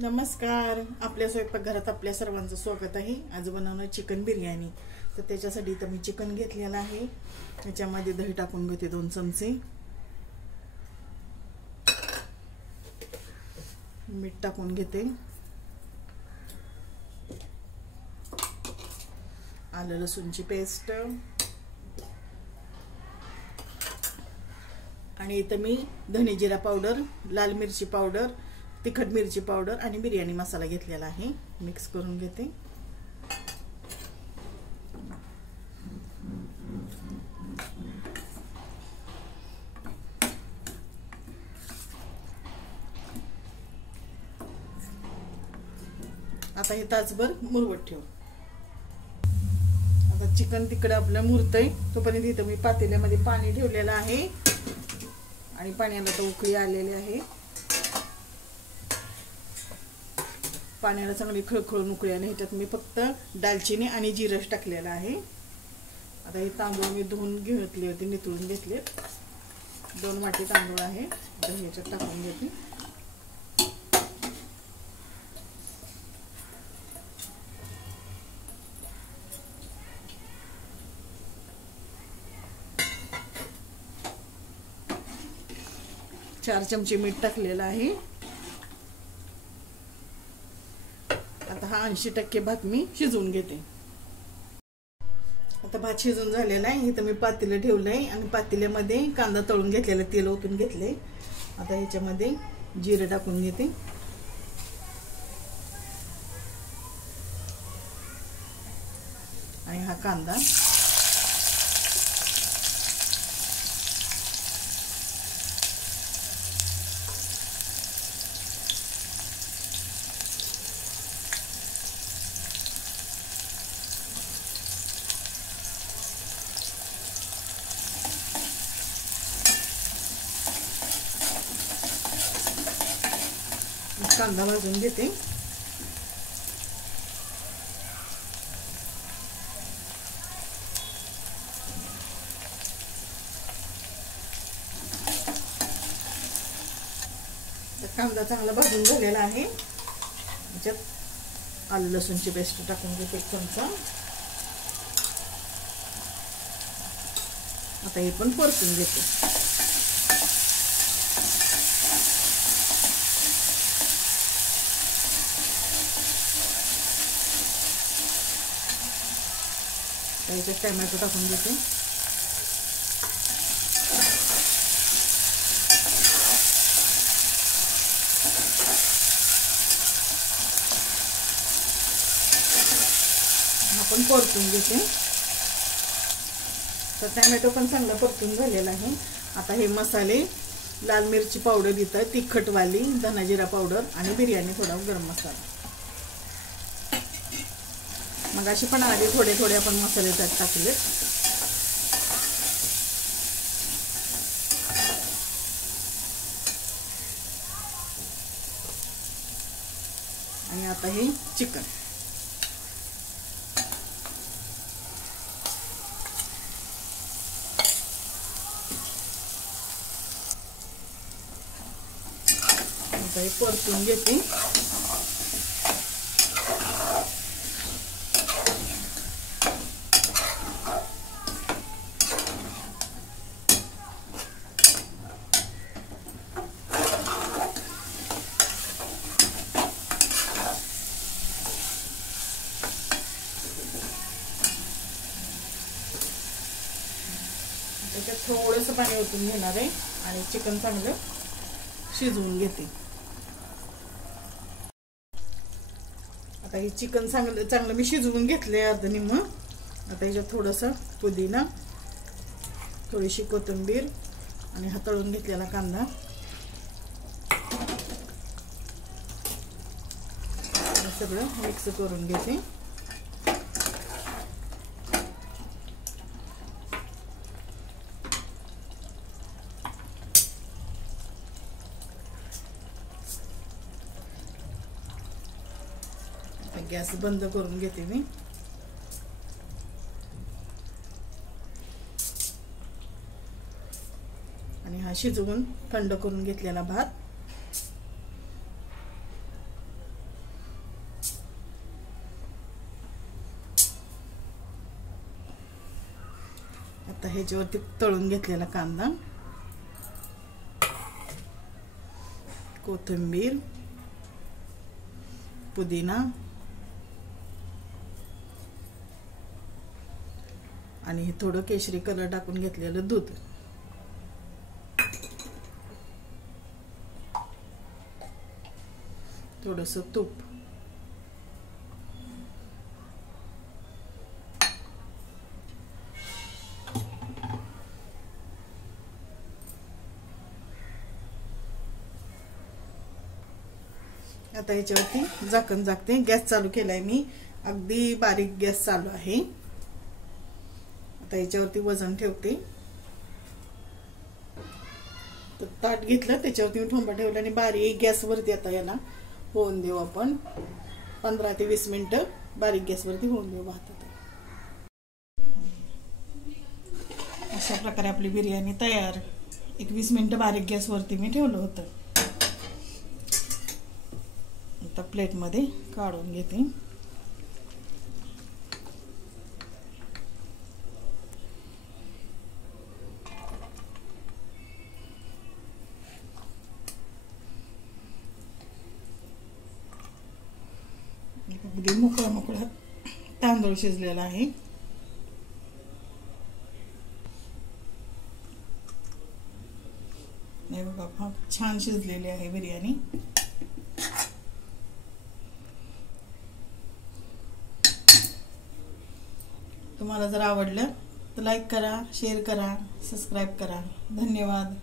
नमस्कार. आपल्या स्वयंपाकघरात आपल्या सर्वांचं स्वागत आहे. आज बनवणार चिकन बिर्याणी. तर त्याच्यासाठी इथं मी चिकन घेतलेलं आहे. त्याच्यामध्ये दही टाकून घेते 2 चमचे, मीठ टाकून घेते, आलं लसूणची पेस्ट, आणि इथं मी धने जिरा पावडर, लाल मिरची पावडर, तिखट मिरची पावडर आणि बिर्याणी मसाला घेतलेला आहे. मिक्स करून घेते. आता हे तासभर मुरवत ठेवू. आता चिकन तिकडे आपलं मुरतंय तोपर्यंत इथं मी पातेल्यामध्ये पाणी ठेवलेलं आहे आणि पाण्याला तर उकळी आलेली आहे. पाण्याला चांगली खळखळून उकळी आली. ह्याच्यात मी फक्त दालचिनी आणि जिरं टाकलेलं आहे. आता हे तांदूळ मी धुवून घेतले होते, नितळून घेतले. 2 वाटी तांदूळ आहे. आता ह्याच्यात टाकून घेते. चार चमचे मीठ टाकलेलं आहे. आता हा 80% भात मी शिजवून घेते. आता भात शिजून झालेला आहे. इथं मी पातेलं ठेवलंय आणि पातेल्यामध्ये कांदा तळून घेतलेला, तेल ओतून घेतले. आता ह्याच्यामध्ये जिरे टाकून घेते. आणि हा कांदा, कांदा भाजून घेते. कांदा चांगला भाजून झालेला आहे. याच्यात आलं लसूणची पेस्ट टाकून घेते 1 चमचा. आता हे पण परतून घेते. याच्यात टोमॅटो टाकून घेते. आपण परतून घेते. तर टोमॅटो पण चांगला परतून झालेला आहे. आता हे मसाले, लाल मिरची पावडर इथं, तिखटवाली, धना जिरा पावडर आणि बिर्याणी थोडा गरम मसाला. मग अशी पण आधी थोडे आपण मसाले त्यात टाकले. आणि आता हे चिकन, आता हे परतून घेते. त्याच्यात थोडंसं पाणी ओतून घेणार आहे आणि चिकन चांगलं शिजवून घेते. आता हे चिकन चांगलं मी शिजवून घेतले अर्ध निम्म. आता ह्याच्यात थोडंसं पुदिना, थोडीशी कोथिंबीर आणि हा तळून घेतलेला कांदा सगळं मिक्स करून घेते. गॅस बंद करून घेते मी. आणि हा शिजवून थंड करून घेतलेला भात आता ह्याच्यावरती तळून घेतलेला कांदा, कोथिंबीर, पुदिना आणि हे थोडं केशरी कलर टाकून घेतलेलं दूध. थोडंसं तूप. आता ह्याच्यावरती झाकण झाकते. गॅस चालू केलाय मी, अगदी बारीक गॅस चालू आहे. आता ह्याच्यावरती वजन ठेवते. तर ताट घेतलं, त्याच्यावरती मी ठोंबा ठेवला आणि बारीक गॅसवरती आता याला होऊन देऊ आपण. 15 ते 20 मिनिटं बारीक गॅसवरती होऊन देऊ भात. अशा प्रकारे आपली बिर्याणी तयार. 20 मिनिटं बारीक गॅसवरती मी ठेवलं होतं. आता प्लेटमध्ये काढून घेते. अगदी मोकळा मोकळा तांदूळ शिजलेला आहे. हे बघा, छान शिजलेली आहे बिर्याणी. तुम्हाला जर आवडलं तर लाईक करा, शेअर करा, सबस्क्राईब करा. धन्यवाद.